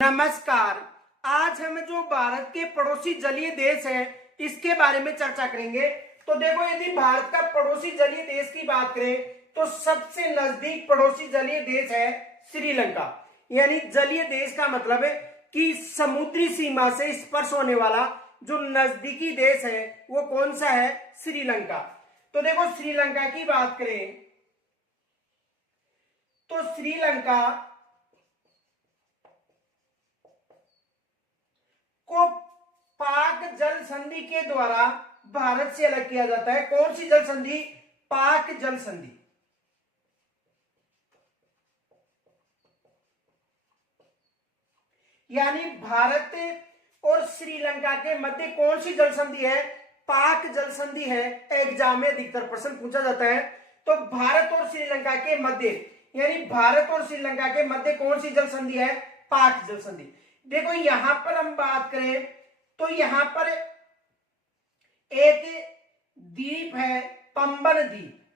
नमस्कार। आज हम जो भारत के पड़ोसी जलीय देश है इसके बारे में चर्चा करेंगे। तो देखो, यदि भारत का पड़ोसी जलीय देश की बात करें तो सबसे नजदीक पड़ोसी जलीय देश है श्रीलंका। यानी जलीय देश का मतलब है कि समुद्री सीमा से स्पर्श होने वाला जो नजदीकी देश है वो कौन सा है? श्रीलंका। तो देखो, श्रीलंका की बात करें तो श्रीलंका को पाक जल संधि के द्वारा भारत से अलग किया जाता है। कौन सी जल संधि? पाक जल संधि। यानी भारत और श्रीलंका के मध्य कौन सी जल संधि है? पाक जल संधि है। एग्जाम में अधिकतर प्रश्न पूछा जाता है। तो भारत और श्रीलंका के मध्य, यानी भारत और श्रीलंका के मध्य कौन सी जल संधि है? पाक जल संधि। देखो, यहां पर हम बात करें तो यहां पर एक द्वीप है, पंबन द्वीप।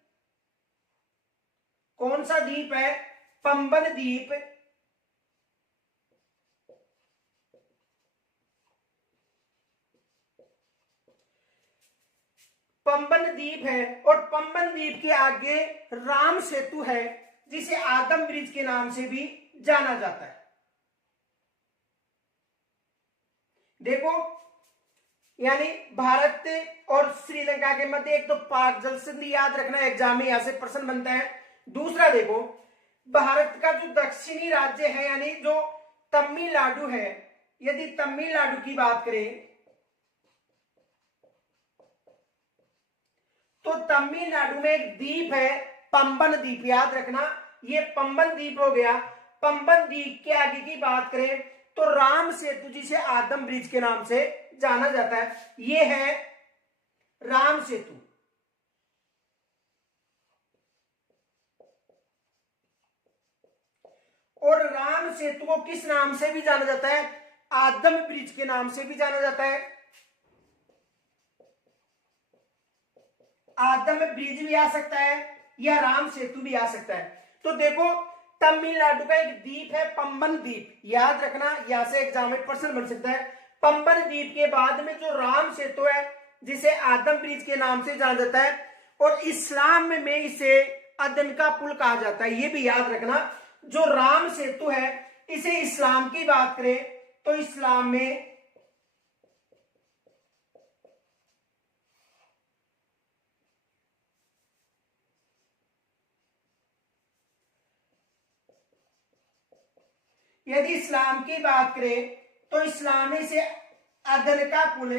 कौन सा द्वीप है? पंबन द्वीप। पंबन द्वीप है और पंबन द्वीप के आगे राम सेतु है, जिसे आदम ब्रिज के नाम से भी जाना जाता है। देखो, यानी भारत और श्रीलंका के मध्य एक तो पाक जल संधि, याद रखना एग्जाम में यहां से प्रश्न बनता है। दूसरा देखो, भारत का जो दक्षिणी राज्य है यानी जो तमिलनाडु है, यदि तमिलनाडु की बात करें तो तमिलनाडु में एक द्वीप है, पंबन द्वीप। याद रखना, ये पंबन द्वीप हो गया। पंबन द्वीप के आगे की बात करें तो राम सेतु, जिसे आदम ब्रिज के नाम से जाना जाता है, ये है राम सेतु। और राम सेतु को किस नाम से भी जाना जाता है? आदम ब्रिज के नाम से भी जाना जाता है। आदम ब्रिज भी आ सकता है या राम सेतु भी आ सकता है। तो देखो, तमिलनाडु का एक द्वीप है पंबन द्वीप, याद रखना, यहां से एग्जाम में प्रश्न बन सकता है। पंबन द्वीप के बाद में जो राम सेतु है, जिसे आदम ब्रिज के नाम से जाना जाता है, और इस्लाम में इसे अदन का पुल कहा जाता है, ये भी याद रखना। जो राम सेतु है, इसे इस्लाम की बात करें तो इस्लाम में यदि इस्लाम की बात करें तो इस्लामी से अदन का पुल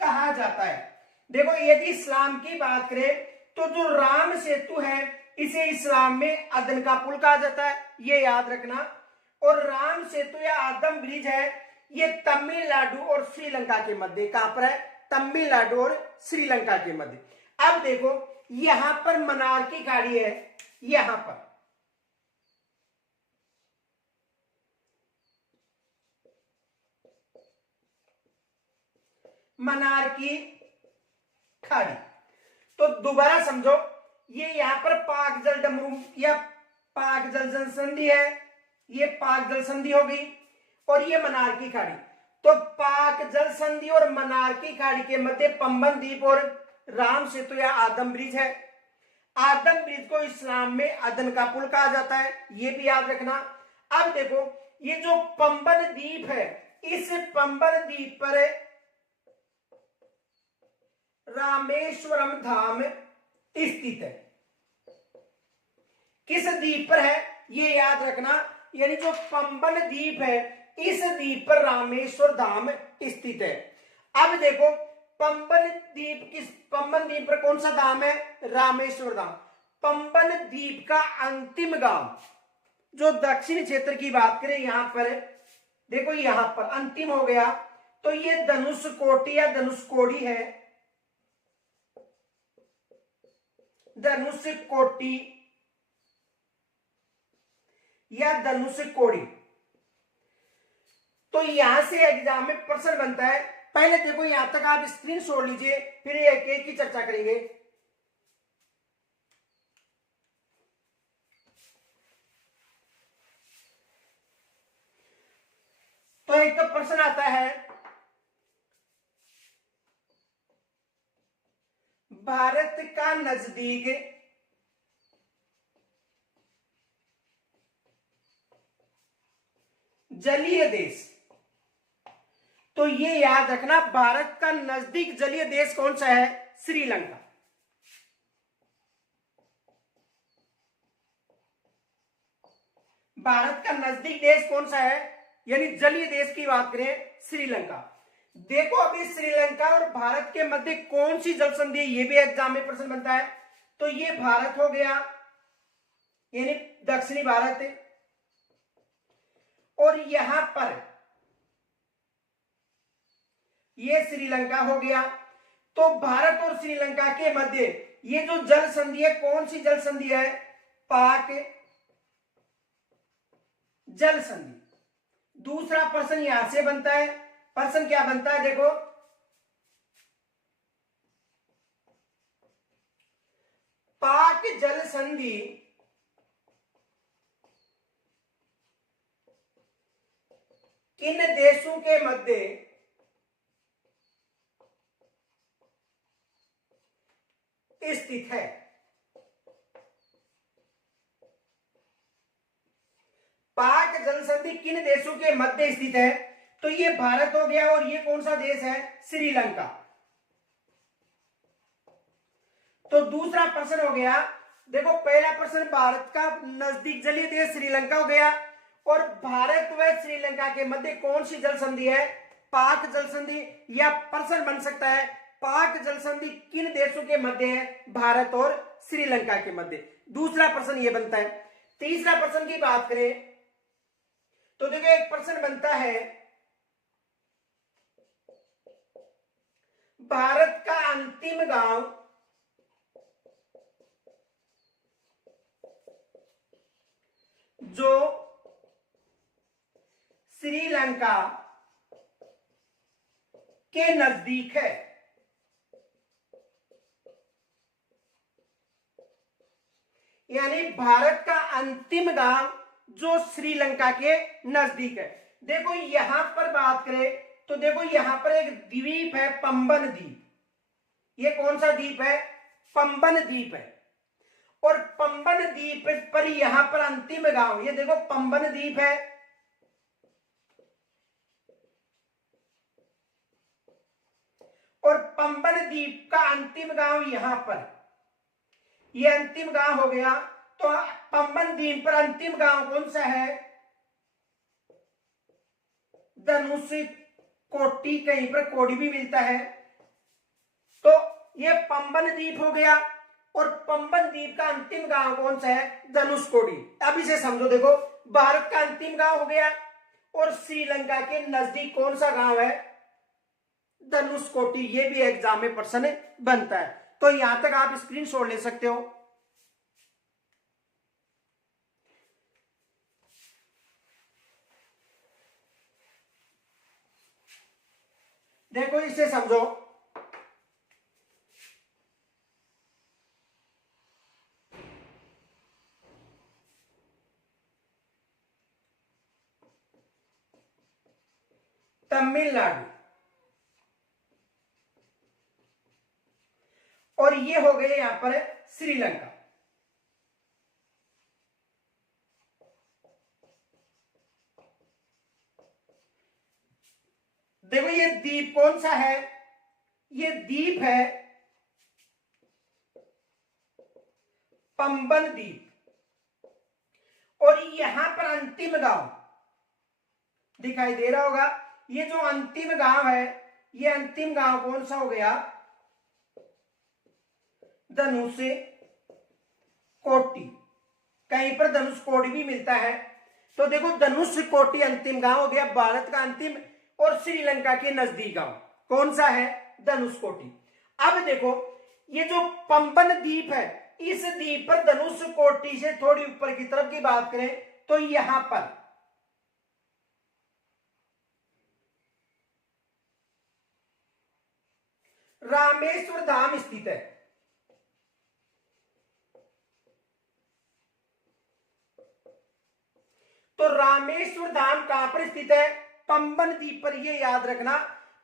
कहा जाता है। देखो, यदि इस्लाम की बात करें तो जो राम सेतु है, इसे इस्लाम में अदन का पुल कहा जाता है, ये याद रखना। और राम सेतु या आदम ब्रिज है, ये तमिलनाडु और श्रीलंका के मध्य, कहां पर है? तमिलनाडु और श्रीलंका के मध्य। अब देखो, यहां पर मन्नार की खाड़ी है, यहां पर मन्नार की खाड़ी। तो दोबारा समझो, ये यहां पर पाक जल डमरू या पाक जल संधि है, ये पाक जल संधि हो गई, और ये मन्नार की खाड़ी। तो पाक जल संधि और मन्नार की खाड़ी के मध्य पंबन द्वीप और राम सेतु या आदम ब्रिज है। आदम ब्रिज को इस्लाम में अदन का पुल कहा जाता है, ये भी याद रखना। अब देखो, ये जो पंबन द्वीप है, इस पंबन द्वीप पर रामेश्वरम धाम स्थित है। किस द्वीप पर है? ये याद रखना। यानी जो पंबन द्वीप है, इस द्वीप पर रामेश्वर धाम स्थित है। अब देखो, पंबन द्वीप पर कौन सा धाम है? रामेश्वर धाम। पंबन द्वीप का अंतिम गांव, जो दक्षिण क्षेत्र की बात करें, यहां पर देखो, यहां पर अंतिम हो गया तो ये धनुषकोटी या धनुषकोडी है। धनुषकोटी या धनुषकोडी। तो यहां से एग्जाम में प्रश्न बनता है। पहले देखो, यहां तक आप स्क्रीन छोड़ लीजिए, फिर एक एक की चर्चा करेंगे। एक प्रश्न आता है, भारत का नजदीक जलीय देश। तो ये याद रखना, भारत का नजदीक जलीय देश कौन सा है? श्रीलंका। भारत का नजदीक देश कौन सा है, यानी जलीय देश की बात करें, श्रीलंका। देखो अभी श्रीलंका और भारत के मध्य कौन सी जल संधि है, ये भी एग्जाम में प्रश्न बनता है। तो ये भारत हो गया, यानी दक्षिणी भारत, और यहां पर ये श्रीलंका हो गया। तो भारत और श्रीलंका के मध्य ये जो जल संधि है, कौन सी जल संधि है? पाक जल संधि। दूसरा प्रश्न यहां से बनता है, प्रश्न क्या बनता है देखो, पाक जल संधि किन देशों के मध्य स्थित है? पाक जल संधि किन देशों के मध्य स्थित है? तो ये भारत हो गया, और ये कौन सा देश है? श्रीलंका। तो दूसरा प्रश्न हो गया, देखो पहला प्रश्न भारत का नजदीक जलीय देश श्रीलंका हो गया, और भारत व श्रीलंका के मध्य कौन सी जल संधि है? पाक जल संधि। या प्रश्न बन सकता है, पाक जल संधि किन देशों के मध्य है? भारत और श्रीलंका के मध्य। दूसरा प्रश्न यह बनता है। तीसरा प्रश्न की बात करें तो देखो एक प्रश्न बनता है, भारत का अंतिम गांव जो श्रीलंका के नजदीक है। यानी भारत का अंतिम गांव जो श्रीलंका के नजदीक है। देखो यहां पर बात करें तो देखो यहां पर एक द्वीप है, पंबन द्वीप। ये कौन सा द्वीप है? पंबन द्वीप है। और पंबन द्वीप पर यहां पर अंतिम गांव, ये देखो पंबन द्वीप है, और पंबन द्वीप का अंतिम गांव यहां पर, ये अंतिम गांव हो गया। तो पंबन द्वीप पर अंतिम गांव कौन सा है? धनुष कोटी, कहीं पर कोडी भी मिलता है। तो ये पंबन द्वीप हो गया, और पंबन द्वीप का अंतिम गांव कौन सा है? धनुषकोडी। अब इसे समझो, देखो भारत का अंतिम गांव हो गया, और श्रीलंका के नजदीक कौन सा गांव है? धनुषकोटी। ये भी एग्जाम में प्रश्न बनता है। तो यहां तक आप स्क्रीनशॉट ले सकते हो। देखो इसे समझो, तमिलनाडु, और ये हो गए यहां पर श्रीलंका। देखो ये द्वीप कौन सा है? ये द्वीप है पंबन द्वीप, और यहां पर अंतिम गांव दिखाई दे रहा होगा। ये जो अंतिम गांव है, ये अंतिम गांव कौन सा हो गया? धनुष कोटी। कहीं पर धनुष कोटी भी मिलता है। तो देखो धनुष कोटी अंतिम गांव हो गया, भारत का अंतिम और श्रीलंका के नजदीक गांव कौन सा है? धनुष कोटी। अब देखो ये जो पंबन द्वीप है, इस द्वीप पर धनुष कोटी से थोड़ी ऊपर की तरफ की बात करें तो यहां पर रामेश्वर धाम स्थित है। तो रामेश्वर धाम कहां पर स्थित है? पंबन द्वीप पर, ये याद रखना,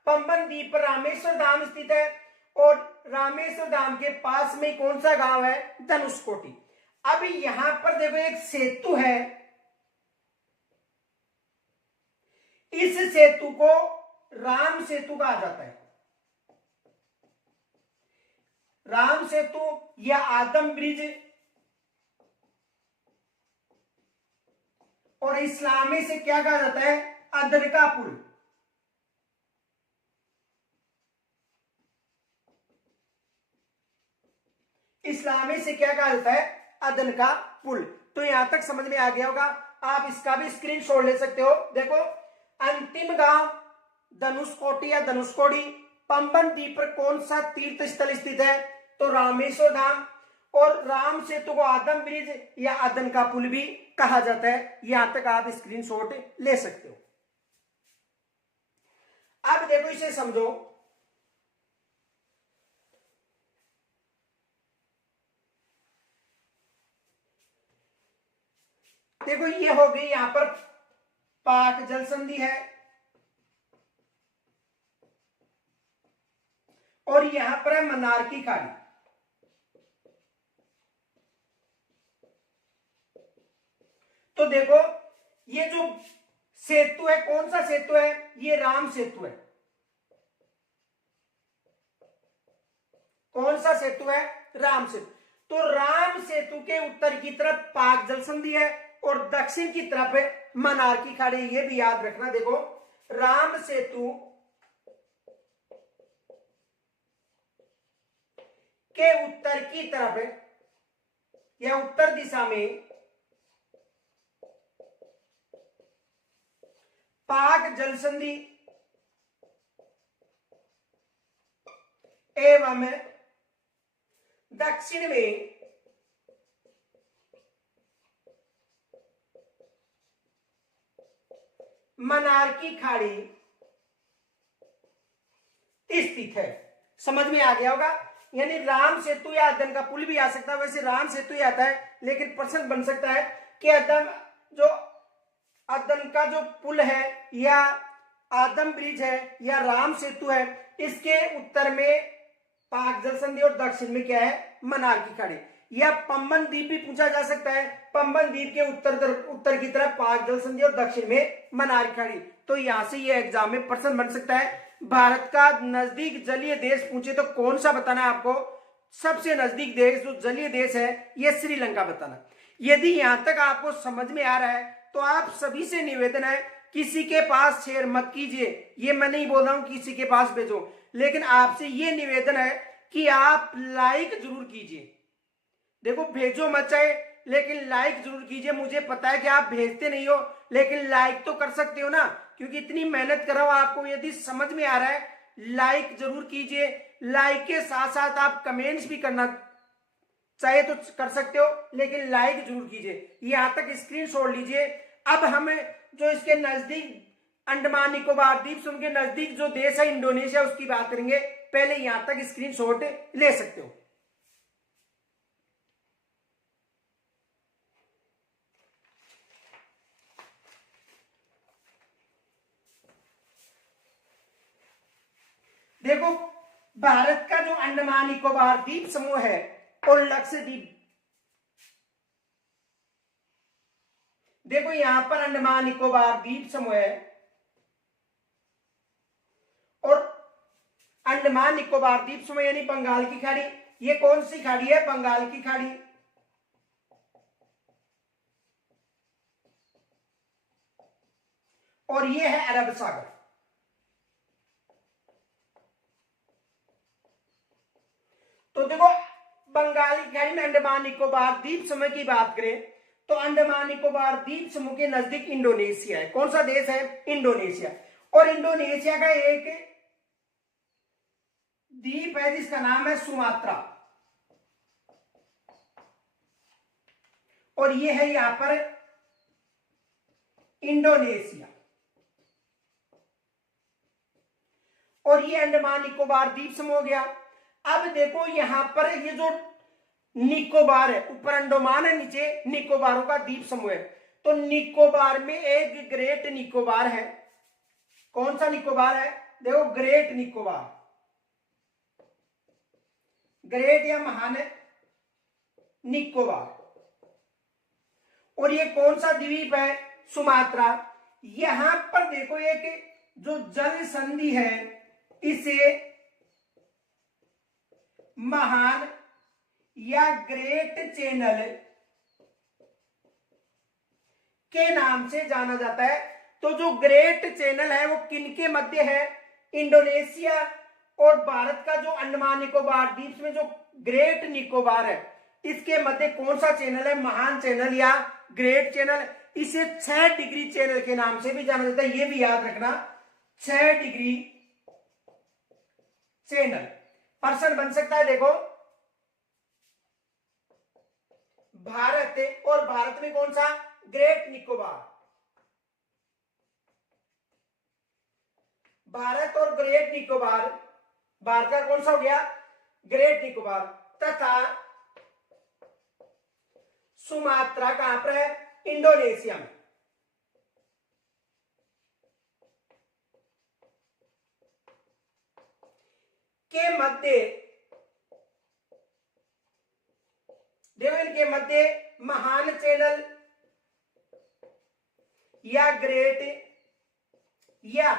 पंबन द्वीप पर रामेश्वर धाम स्थित है और रामेश्वर धाम के पास में कौन सा गांव है? धनुषकोटी। अभी यहां पर देखो एक सेतु है, इस सेतु को राम सेतु कहा जाता है। राम सेतु या आदम ब्रिज, और इस्लामी से क्या कहा जाता है? अदर का पुल। इस्लामी से क्या कहा जाता है? अदन का पुल। तो यहां तक समझ में आ गया होगा, आप इसका भी स्क्रीनशॉट ले सकते हो। देखो, अंतिम गांव धनुषकोटी या धनुषकोडी, पंबन द्वीप पर कौन सा तीर्थ स्थल स्थित है? तो रामेश्वर धाम, और राम सेतु को आदम ब्रिज या अदन का पुल भी कहा जाता है। यहां तक आप स्क्रीनशॉट ले सकते हो। अब देखो, इसे समझो। देखो, ये हो गई यहां पर पाक जल संधि है, और यहां पर है मन्नार की खाड़ी। तो देखो, ये जो सेतु है, कौन सा सेतु है? ये राम सेतु है। कौन सा सेतु है? राम सेतु। तो राम सेतु के उत्तर की तरफ पाक जल संधि है और दक्षिण की तरफ है मन्नार की खाड़ी। ये भी याद रखना। देखो, राम सेतु के उत्तर की तरफ है या उत्तर दिशा में पाक जल संधि एवं दक्षिण में मन्नार की खाड़ी स्थित है। समझ में आ गया होगा। यानी राम सेतु या अदन का पुल भी आ सकता है। वैसे राम सेतु ही आता है, लेकिन प्रश्न बन सकता है कि अदन का जो पुल है या आदम ब्रिज है या राम सेतु है, इसके उत्तर में पाक जल संधि और दक्षिण में क्या है? मन्नार की खाड़ी। या पंबन द्वीप भी पूछा जा सकता है। पंबन द्वीप के उत्तर की तरफ पाक जल संधि और दक्षिण में मन्नार की खाड़ी। तो यहां से ये एग्जाम में प्रश्न बन सकता है। भारत का नजदीक जलीय देश पूछे तो कौन सा बताना है आपको? सबसे नजदीक देश जो जलीय देश है, यह श्रीलंका बताना। यदि यहां तक आपको समझ में आ रहा है तो आप सभी से निवेदन है, किसी के पास शेयर मत कीजिए। ये मैं नहीं बोल रहा हूं किसी के पास भेजो, लेकिन आपसे ये निवेदन है कि आप लाइक जरूर कीजिए। देखो, भेजो मत चाहे, लेकिन लाइक जरूर कीजिए। मुझे पता है कि आप भेजते नहीं हो, लेकिन लाइक तो कर सकते हो ना, क्योंकि इतनी मेहनत कर रहा हूं। आपको यदि समझ में आ रहा है, लाइक जरूर कीजिए। लाइक के साथ साथ आप कमेंट्स भी करना चाहे तो कर सकते हो, लेकिन लाइक जरूर कीजिए। यहां तक स्क्रीनशॉट लीजिए। अब हम जो इसके नजदीक अंडमान निकोबार द्वीप समूह के नजदीक जो देश है इंडोनेशिया, उसकी बात करेंगे। पहले यहां तक स्क्रीनशॉट ले सकते हो। देखो, भारत का जो अंडमान निकोबार द्वीप समूह है और लक्षद्वीप, देखो यहां पर अंडमान निकोबार द्वीप समूह है और अंडमान निकोबार द्वीप समूह यानी बंगाल की खाड़ी। ये कौन सी खाड़ी है? बंगाल की खाड़ी। और ये है अरब सागर। तो देखो, बंगाली खाड़ी में अंडमान निकोबार द्वीप समूह की बात करें तो अंडमान निकोबार द्वीप समूह के नजदीक इंडोनेशिया है। कौन सा देश है? इंडोनेशिया। और इंडोनेशिया का एक द्वीप है जिसका नाम है सुमात्रा, और ये है यहां पर इंडोनेशिया। और ये अंडमान निकोबार द्वीप समूह हो गया। अब देखो, यहां पर ये जो निकोबार है, ऊपर अंडमान है, नीचे निकोबारों का द्वीप समूह है। तो निकोबार में एक ग्रेट निकोबार है कौन सा निकोबार है? देखो ग्रेट निकोबार, ग्रेट या महान निकोबार। और ये कौन सा द्वीप है? सुमात्रा। यहां पर देखो एक जो जल संधि है इसे महान या ग्रेट चैनल के नाम से जाना जाता है। तो जो ग्रेट चैनल है वो किनके मध्य है? इंडोनेशिया और भारत का जो अंडमान निकोबार द्वीप में जो ग्रेट निकोबार है इसके मध्य कौन सा चैनल है? महान चैनल या ग्रेट चैनल। इसे 6 डिग्री चैनल के नाम से भी जाना जाता है, ये भी याद रखना, 6 डिग्री चैनल। प्रश्न बन सकता है, देखो भारत और भारत में कौन सा? ग्रेट निकोबार। भारत और ग्रेट निकोबार, भारत का कौन सा हो गया? ग्रेट निकोबार। तथा सुमात्रा कहां पर है? इंडोनेशिया में। के मध्य, देखो इनके मध्य महान चैनल या ग्रेट या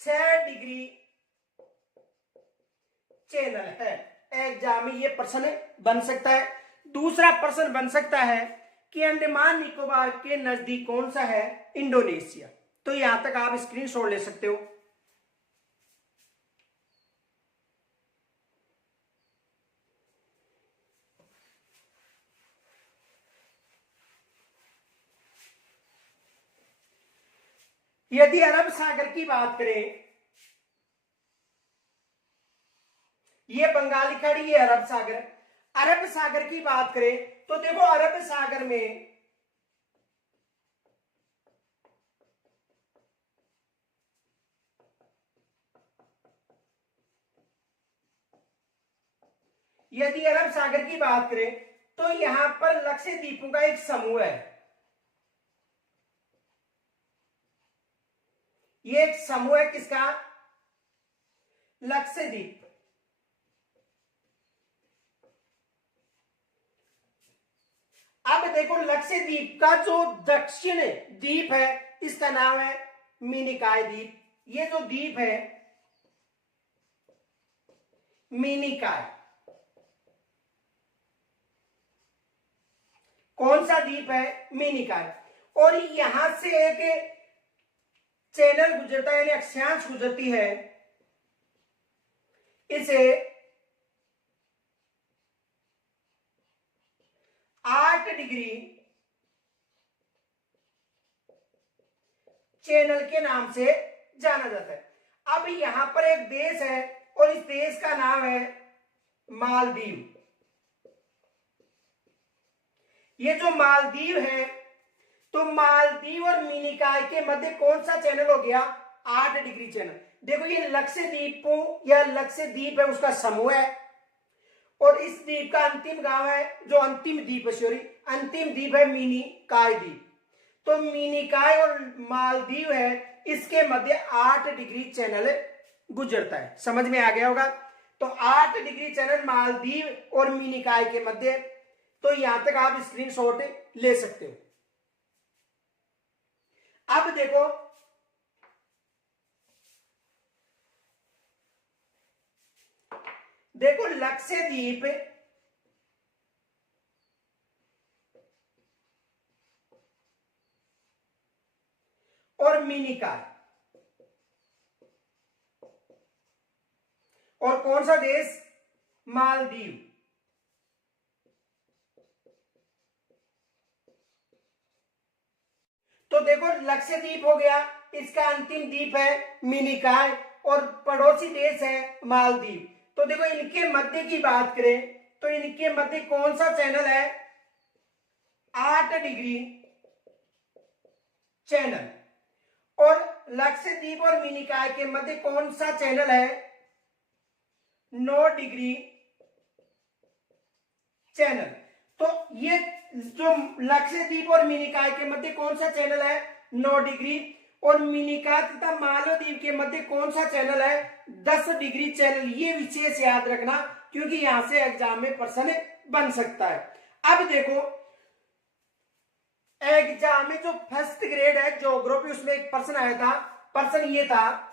6 डिग्री चैनल है। एग्जाम में ये प्रश्न बन सकता है। दूसरा प्रश्न बन सकता है कि अंडमान निकोबार के नजदीक कौन सा है? इंडोनेशिया। तो यहां तक आप स्क्रीनशॉट ले सकते हो। यदि अरब सागर की बात करें, ये बंगाली खाड़ी, ये अरब सागर। अरब सागर की बात करें तो देखो अरब सागर में यदि अरब सागर की बात करें तो यहां पर लक्षद्वीपों का एक समूह है। ये एक समूह है किसका? लक्षद्वीप। अब देखो लक्षद्वीप का जो दक्षिण द्वीप है इसका नाम है मिनिकॉय द्वीप। ये जो द्वीप है मिनिकॉय, कौन सा द्वीप है? मिनिकॉय। और यहां से एक चैनल गुजरता है यानी अक्षांश गुजरती है, इसे 8 डिग्री चैनल के नाम से जाना जाता है। अब यहां पर एक देश है और इस देश का नाम है मालदीव। ये जो मालदीव है, तो मालदीव और मिनिकॉय के मध्य कौन सा चैनल हो गया? 8 डिग्री चैनल। देखो ये लक्षद्वीपों या लक्षद्वीप है उसका समूह है और इस द्वीप का अंतिम गांव है, जो अंतिम द्वीप है, सॉरी अंतिम द्वीप है मिनिकॉय द्वीप। तो मिनिकॉय और मालदीव है इसके मध्य 8 डिग्री चैनल गुजरता है। समझ में आ गया होगा। तो 8 डिग्री चैनल मालदीव और मिनिकॉय के मध्य। तो यहां तक आप स्क्रीनशॉट ले सकते हो। अब देखो लक्षद्वीप और मिनिकॉय और कौन सा देश? मालदीव। तो देखो लक्षद्वीप हो गया, इसका अंतिम द्वीप है मिनिकॉय और पड़ोसी देश है मालदीव। तो देखो इनके मध्य की बात करें तो इनके मध्य कौन सा चैनल है? 8 डिग्री चैनल। और लक्षद्वीप और मिनिकॉय के मध्य कौन सा चैनल है? 9 डिग्री चैनल। तो ये जो लक्षद्वीप और मिनिकॉय के मध्य कौन सा चैनल है? 9 डिग्री। और मिनिकॉय तथा मालदीव के मध्य कौन सा चैनल है? 10 डिग्री चैनल। ये विशेष याद रखना क्योंकि यहां से एग्जाम में प्रश्न बन सकता है। अब देखो एग्जाम में जो फर्स्ट ग्रेड है ज्योग्राफी, उसमें एक प्रश्न आया था। प्रश्न ये था,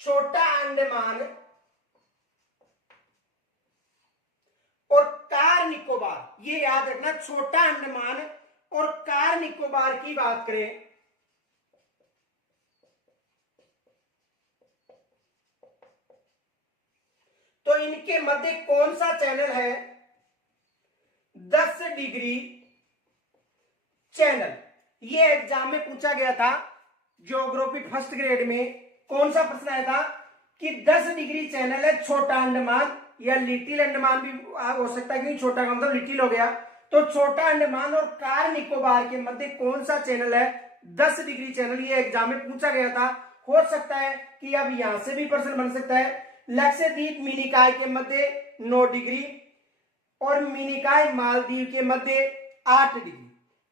छोटा अंडमान और कार निकोबार, ये याद रखना, छोटा अंडमान और कार निकोबार की बात करें तो इनके मध्य कौन सा चैनल है? 10 डिग्री चैनल। ये एग्जाम में पूछा गया था ज्योग्राफी फर्स्ट ग्रेड में। कौन सा प्रश्न आया था कि 10 डिग्री चैनल है छोटा अंडमान या लिटिल अंडमान भी हो सकता है, क्योंकि छोटा का मतलब लिटिल हो गया। तो छोटा अंडमान और कार निकोबार के मध्य कौन सा चैनल है? 10 डिग्री चैनल। ये एग्जाम में पूछा गया था। हो सकता है कि अब यहां से भी प्रश्न बन सकता है। लक्षद्वीप मिनिकॉय के मध्य 9 डिग्री और मिनिकॉय मालदीव के मध्य 8 डिग्री।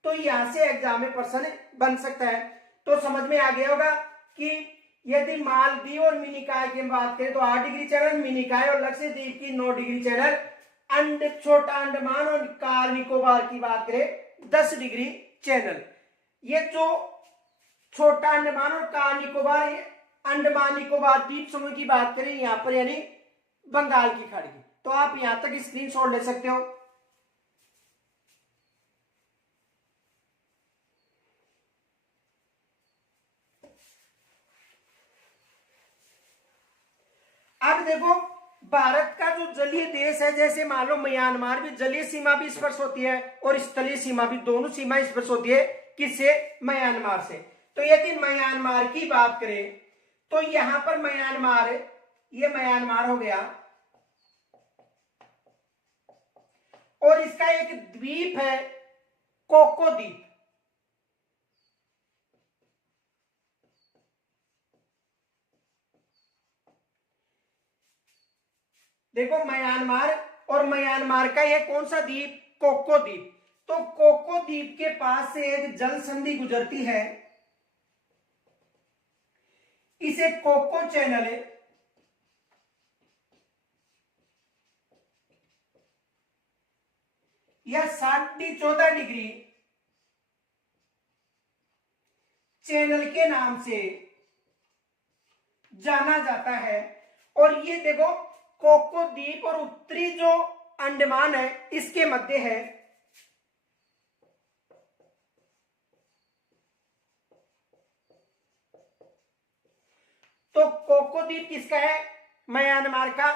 तो यहां से एग्जाम में प्रश्न बन सकता है। तो समझ में आ गया होगा कि यदि मालदीव और मिनिकॉय की बात करें तो 8 डिग्री चैनल, मिनिकॉय और लक्षद्वीप की 9 डिग्री चैनल, छोटा अंडमान और कार निकोबार की बात करें 10 डिग्री चैनल। ये जो छोटा अंडमान और कार निकोबार, अंडमान निकोबार द्वीप समूह की बात करें यहां पर, यानी बंगाल की खाड़ी की। तो आप यहां तक स्क्रीनशॉट ले सकते हो। अब देखो भारत का जो जलीय देश है, जैसे मान लो म्यांमार भी जलीय सीमा भी स्पर्श होती है और स्थलीय सीमा भी, दोनों सीमा स्पर्श होती है। किससे? म्यांमार से। तो यदि म्यांमार की बात करें तो यहां पर म्यांमार, ये म्यांमार हो गया और इसका एक द्वीप है कोको द्वीप। देखो म्यांमार और म्यांमार का ये कौन सा द्वीप? कोको द्वीप। तो कोको द्वीप के पास से एक जल संधि गुजरती है, इसे कोको चैनल है। यह 14.5 डिग्री चैनल के नाम से जाना जाता है। और ये देखो कोको द्वीप और उत्तरी जो अंडमान है इसके मध्य है। तो कोको द्वीप किसका है? म्यांमार का।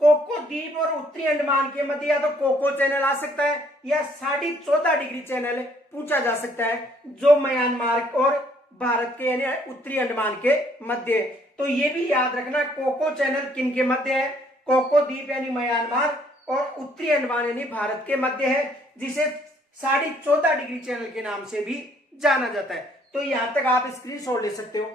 कोको द्वीप और उत्तरी अंडमान के मध्य या तो कोको चैनल आ सकता है या 14.5 डिग्री चैनल पूछा जा सकता है, जो म्यांमार और भारत के यानी उत्तरी अंडमान के मध्य है। तो ये भी याद रखना, कोको चैनल किन के मध्य है? कोको द्वीप यानी म्यांमार और उत्तरी अंडमान यानी भारत के मध्य है, जिसे 14.5 डिग्री चैनल के नाम से भी जाना जाता है। तो यहां तक आप स्क्रीनशॉट ले सकते हो।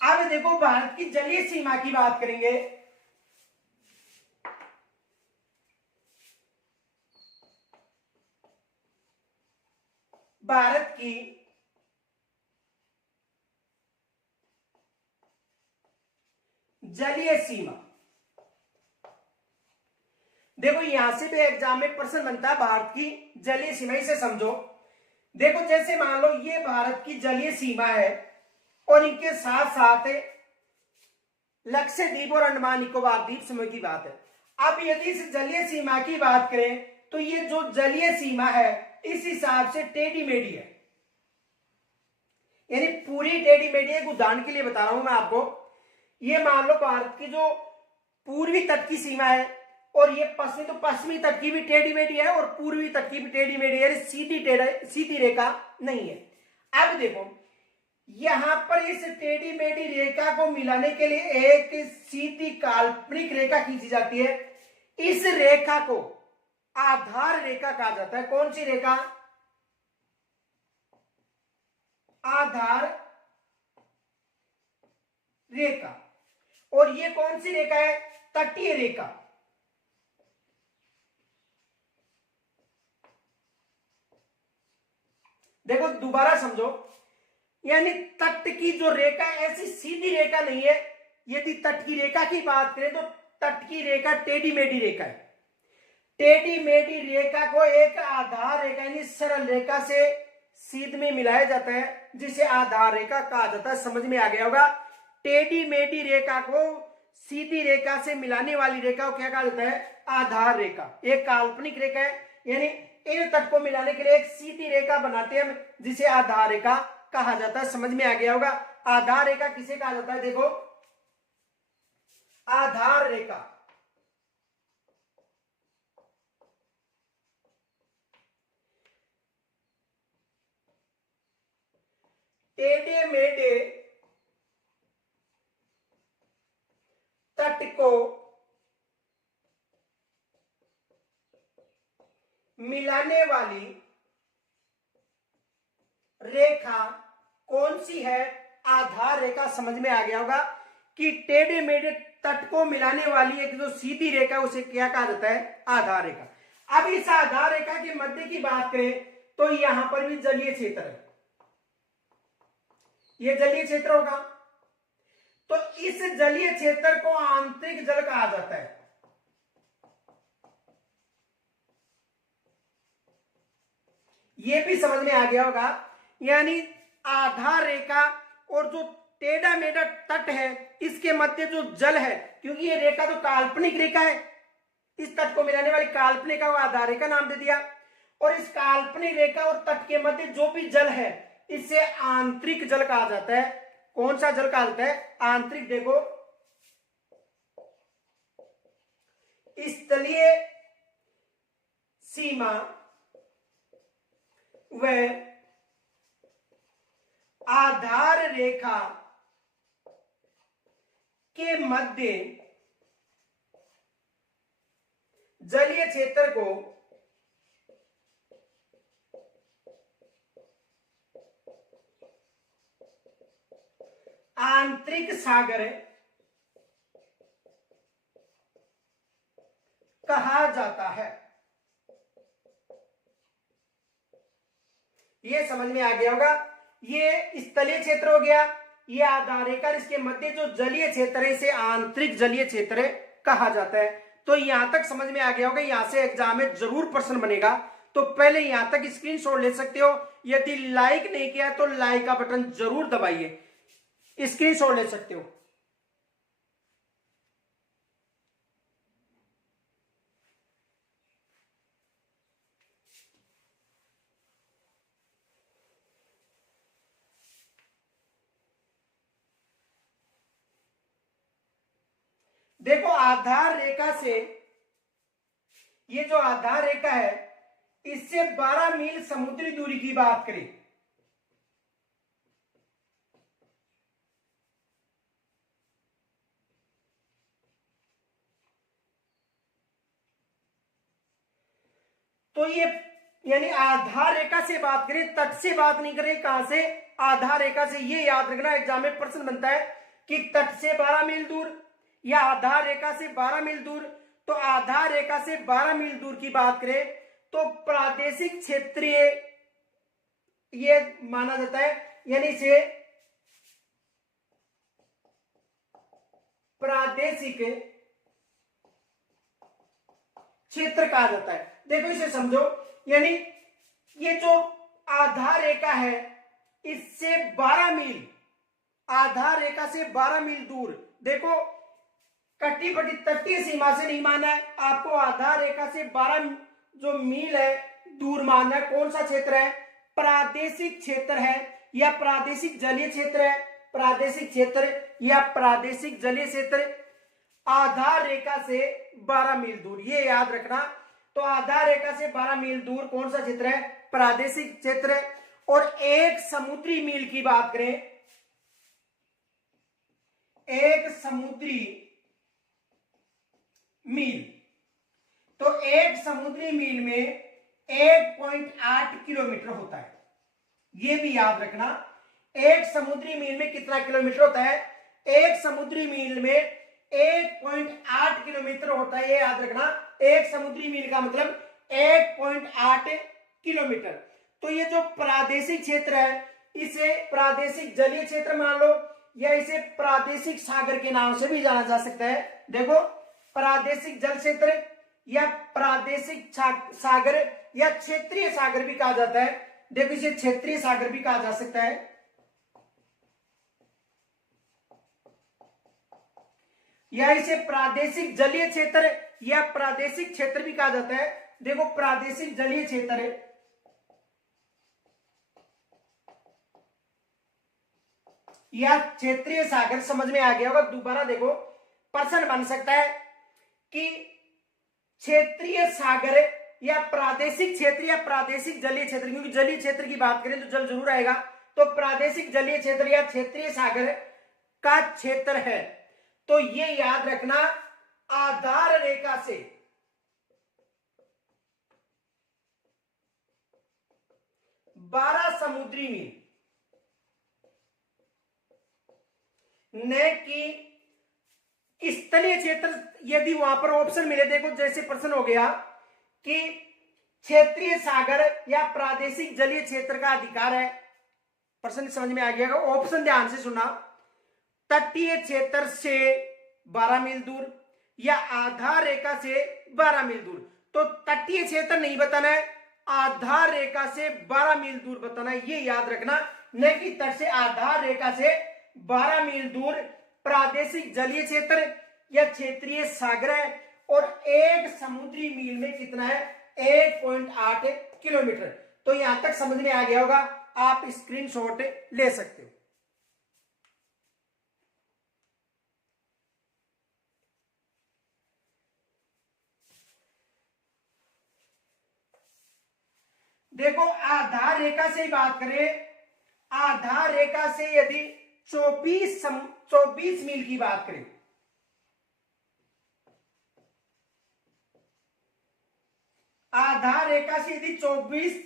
अब देखो भारत की जलीय सीमा की बात करेंगे। भारत की जलीय सीमा, देखो यहां से भी एग्जाम में प्रश्न बनता है भारत की जलीय सीमा। इसे समझो। देखो जैसे मान लो ये भारत की जलीय सीमा है और इनके साथ साथ लक्षद्वीप और अंडमान निकोबार द्वीप समूह की बात है। अब यदि इस जलीय सीमा की बात करें तो ये जो जलीय सीमा है इस हिसाब से टेढ़ी मेढ़ी है, यानी पूरी टेढ़ी मेढ़ी। एक उदाहरण के लिए बता रहा हूं मैं आपको। ये मान लो भारत की जो पूर्वी तट की सीमा है और ये पश्चिमी, तो पश्चिमी तट की भी टेढ़ी मेढ़ी है और पूर्वी तट की भी टेढ़ी मेढ़ी है, सीधी रेखा नहीं है। अब देखो यहां पर इस टेढ़ी मेढ़ी रेखा को मिलाने के लिए एक सीधी काल्पनिक रेखा खींची जाती है। इस रेखा को आधार रेखा कहा जाता है। कौन सी रेखा? आधार रेखा। और ये कौन सी रेखा है? तटीय रेखा। देखो दोबारा समझो, यानी तट की जो रेखा ऐसी सीधी रेखा नहीं है। यदि तट की रेखा की बात करें तो तट की रेखा टेढ़ी मेढ़ी रेखा है। टेढ़ी मेढ़ी रेखा को एक आधार रेखा यानी सरल रेखा से सीधे में मिलाया जाता है, जिसे आधार रेखा कहा जाता है। समझ में आ गया होगा। टेढ़ी मेढ़ी रेखा को सीधी रेखा से मिलाने वाली रेखा को क्या कहा जाता है? आधार रेखा। एक काल्पनिक रेखा है, यानी इन तट को मिलाने के लिए एक सीधी रेखा बनाते हैं, जिसे आधार रेखा कहा जाता है। समझ में आ गया होगा। आधार रेखा किसे कहा जाता है? देखो, आधार रेखा टेढ़े मेढ़े तट को मिलाने वाली रेखा कौन सी है? आधार रेखा। समझ में आ गया होगा कि टेढ़े मेढ़े तट को मिलाने वाली एक जो सीधी रेखा उसे क्या कहा जाता है? आधार रेखा। अब इस आधार रेखा के मध्य की बात करें तो यहां पर भी जलीय क्षेत्र है। यह जलीय क्षेत्र होगा, तो इस जलीय क्षेत्र को आंतरिक जल कहा जाता है। यह भी समझ में आ गया होगा। यानी आधार रेखा और जो टेढ़ा मेढ़ा तट है, इसके मध्य जो जल है, क्योंकि ये रेखा तो काल्पनिक रेखा है, इस तट को मिलाने वाली काल्पनिक का आधार रेखा नाम दे दिया। और इस काल्पनिक रेखा और तट के मध्य जो भी जल है, इसे आंतरिक जल कहा जाता है। कौन सा जल कहा जाता है? आंतरिक। देखो, स्थलीय सीमा व आधार रेखा के मध्य जलीय क्षेत्र को आंतरिक सागर कहा जाता है। यह समझ में आ गया होगा। ये स्थलीय क्षेत्र हो गया, ये आधार रेखा, इसके मध्य जो जलीय क्षेत्र है इसे आंतरिक जलीय क्षेत्र कहा जाता है। तो यहां तक समझ में आ गया होगा। यहां से एग्जाम में जरूर प्रश्न बनेगा, तो पहले यहां तक स्क्रीनशॉट ले सकते हो। यदि लाइक नहीं किया तो लाइक का बटन जरूर दबाइए, स्क्रीनशॉट ले सकते हो। देखो, आधार रेखा से, ये जो आधार रेखा है, इससे 12 मील समुद्री दूरी की बात करें तो ये, यानी आधार रेखा से बात करें, तट से बात नहीं करें। कहां से? आधार रेखा से। ये याद रखना, एग्जाम में प्रश्न बनता है कि तट से 12 मील दूर या आधार रेखा से 12 मील दूर। तो आधार रेखा से 12 मील दूर की बात करें तो प्रादेशिक क्षेत्रीय ये माना जाता है, यानी इसे प्रादेशिक क्षेत्र कहा जाता है। देखो, इसे समझो, यानी ये जो आधार रेखा है, इससे 12 मील, आधार रेखा से 12 मील दूर। देखो, कटी पटी तटीय सीमा से नहीं माना है आपको, आधार रेखा से 12 जो मील है दूर मानना है। कौन सा क्षेत्र है? प्रादेशिक क्षेत्र है या प्रादेशिक जलीय क्षेत्र है? प्रादेशिक क्षेत्र या प्रादेशिक जलीय क्षेत्र, आधार रेखा से 12 मील दूर, ये याद रखना। तो आधार रेखा से 12 मील दूर कौन सा क्षेत्र है? प्रादेशिक क्षेत्र। और एक समुद्री मील की बात करें, एक समुद्री मील, तो एक समुद्री मील में 1.8 किलोमीटर होता है। यह भी याद रखना, एक समुद्री मील में कितना किलोमीटर होता है? एक समुद्री मील में 1.8 किलोमीटर होता है, ये याद रखना। एक समुद्री मील का मतलब 1.8 किलोमीटर। तो ये जो प्रादेशिक क्षेत्र है, इसे प्रादेशिक जलीय क्षेत्र मान लो, या इसे प्रादेशिक सागर के नाम से भी जाना जा सकता है। देखो, प्रादेशिक जल क्षेत्र या प्रादेशिक सागर या क्षेत्रीय सागर भी कहा जाता है। देखो, इसे क्षेत्रीय सागर भी कहा जा सकता है, या इसे प्रादेशिक जलीय क्षेत्र या प्रादेशिक क्षेत्र भी कहा जाता है। देखो, प्रादेशिक जलीय क्षेत्र है या क्षेत्रीय सागर, समझ में आ गया होगा। दोबारा देखो, प्रश्न बन सकता है कि क्षेत्रीय सागर या प्रादेशिक क्षेत्र या प्रादेशिक जलीय क्षेत्र, क्योंकि जलीय क्षेत्र की बात करें तो जल जरूर आएगा। तो प्रादेशिक जलीय क्षेत्र या क्षेत्रीय सागर का क्षेत्र है। तो ये याद रखना, आधार रेखा से 12 समुद्री मील, न कि स्थलीय क्षेत्र। यदि वहां पर ऑप्शन मिले, देखो जैसे प्रश्न हो गया कि क्षेत्रीय सागर या प्रादेशिक जलीय क्षेत्र का अधिकार है, प्रश्न समझ में आ गया। ऑप्शन ध्यान से सुना, तटीय क्षेत्र से 12 मील दूर या आधार रेखा से 12 मील दूर। तो तटीय क्षेत्र नहीं बताना है, आधार रेखा से 12 मील दूर बताना है, ये याद रखना। न कि तट से आधार रेखा से 12 मील दूर प्रादेशिक जलीय क्षेत्र या क्षेत्रीय सागर है। और एक समुद्री मील में कितना है? 1.8 किलोमीटर। तो यहां तक समझ में आ गया होगा, आप स्क्रीनशॉट ले सकते हो। देखो, आधार रेखा से बात करें, आधार रेखा से यदि 24 मील की बात करें, आधार रेखा से यदि 24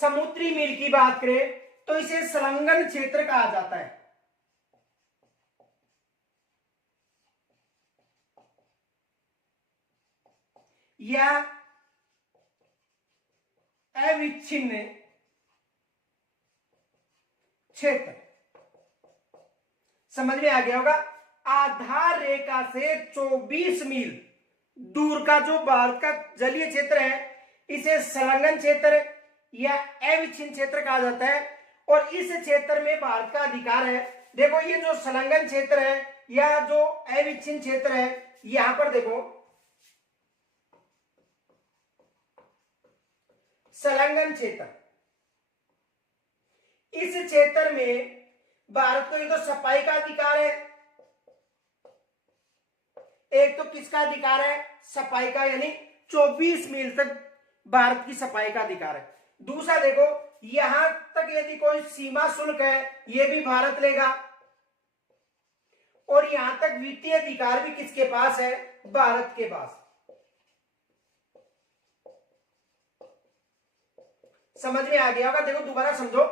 समुद्री मील की बात करें तो इसे संलग्न क्षेत्र कहा जाता है, या अविच्छिन्न क्षेत्र। समझ में आ गया होगा। आधार रेखा से 24 मील दूर का जो भारत का जलीय क्षेत्र है, इसे संलग्न क्षेत्र या अविच्छिन्न क्षेत्र कहा जाता है। और इस क्षेत्र में भारत का अधिकार है। देखो, ये जो संलग्न क्षेत्र है या जो अविच्छिन्न क्षेत्र है, यहां पर देखो संलग्न क्षेत्र, इस क्षेत्र में भारत को एक तो सफाई का अधिकार है, एक तो किसका अधिकार है? सफाई का, यानी 24 मील तक भारत की सफाई का अधिकार है। दूसरा देखो, यहां तक यदि कोई सीमा शुल्क है, यह भी भारत लेगा। और यहां तक वित्तीय अधिकार भी किसके पास है? भारत के पास। समझ में आ गया होगा। देखो, दोबारा समझो,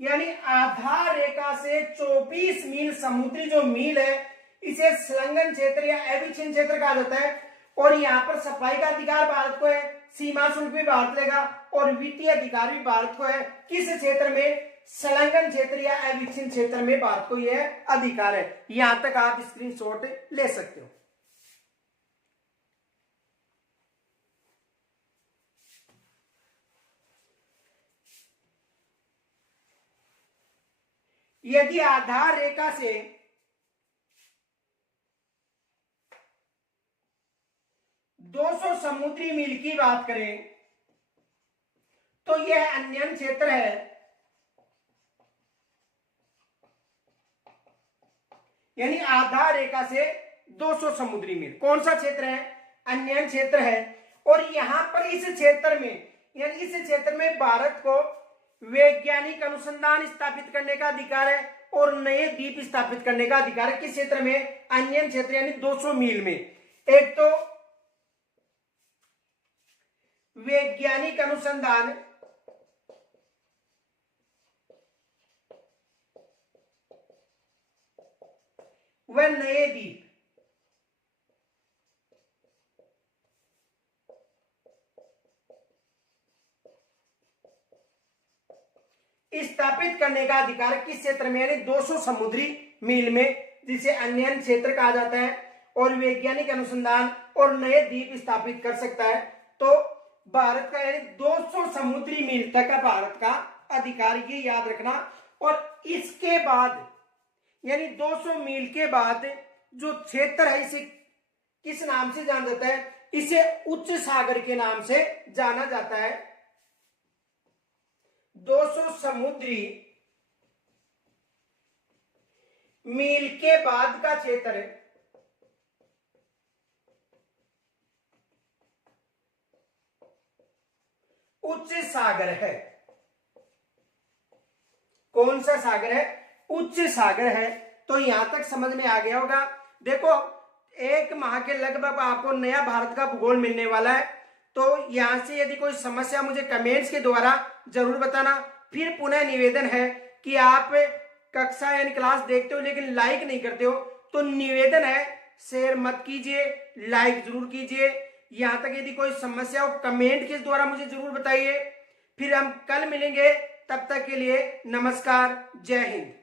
यानी आधार रेखा से 24 मील समुद्री जो मील है, इसे संलग्न क्षेत्र या अविच्छिन्न क्षेत्र कहा जाता है। और यहां पर सफाई का अधिकार भारत को है, सीमा शुल्क भी भारत लेगा, और वित्तीय अधिकार भी भारत को है। किस क्षेत्र में? संलग्न क्षेत्र या अविच्छिन्न क्षेत्र में भारत को यह अधिकार है। यहां तक आप स्क्रीनशॉट ले सकते हो। यदि आधार रेखा से 200 समुद्री मील की बात करें तो यह अन्यन क्षेत्र है, यानी आधार रेखा से 200 समुद्री मील कौन सा क्षेत्र है? अन्यन क्षेत्र है। और यहां पर इस क्षेत्र में, यानी इस क्षेत्र में भारत को वैज्ञानिक अनुसंधान स्थापित करने का अधिकार है और नए द्वीप स्थापित करने का अधिकार है। किस क्षेत्र में? अन्यन क्षेत्र, यानी 200 मील में। एक तो वैज्ञानिक अनुसंधान व नए द्वीप स्थापित करने का अधिकार किस क्षेत्र में, यानी 200 समुद्री मील में, जिसे अन्यन क्षेत्र कहा जाता है, और वैज्ञानिक अनुसंधान और नए द्वीप स्थापित कर सकता है। तो भारत का यानी 200 समुद्री मील तक का भारत का अधिकार, ये याद रखना। और इसके बाद यानी 200 मील के बाद जो क्षेत्र है इसे किस नाम से जाना जाता है, इसे उच्च सागर के नाम से जाना जाता है। 200 समुद्री मील के बाद का क्षेत्र उच्च सागर है। कौन सा सागर है, उच्च सागर है। तो यहां तक समझ में आ गया होगा। देखो, एक माह के लगभग आपको नया भारत का भूगोल मिलने वाला है। तो यहां से यदि कोई समस्या मुझे कमेंट्स के द्वारा जरूर बताना। फिर पुनः निवेदन है कि आप कक्षा यानी क्लास देखते हो लेकिन लाइक नहीं करते हो, तो निवेदन है शेयर मत कीजिए, लाइक जरूर कीजिए। यहां तक यदि कोई समस्या हो कमेंट के द्वारा मुझे जरूर बताइए। फिर हम कल मिलेंगे, तब तक के लिए नमस्कार, जय हिंद।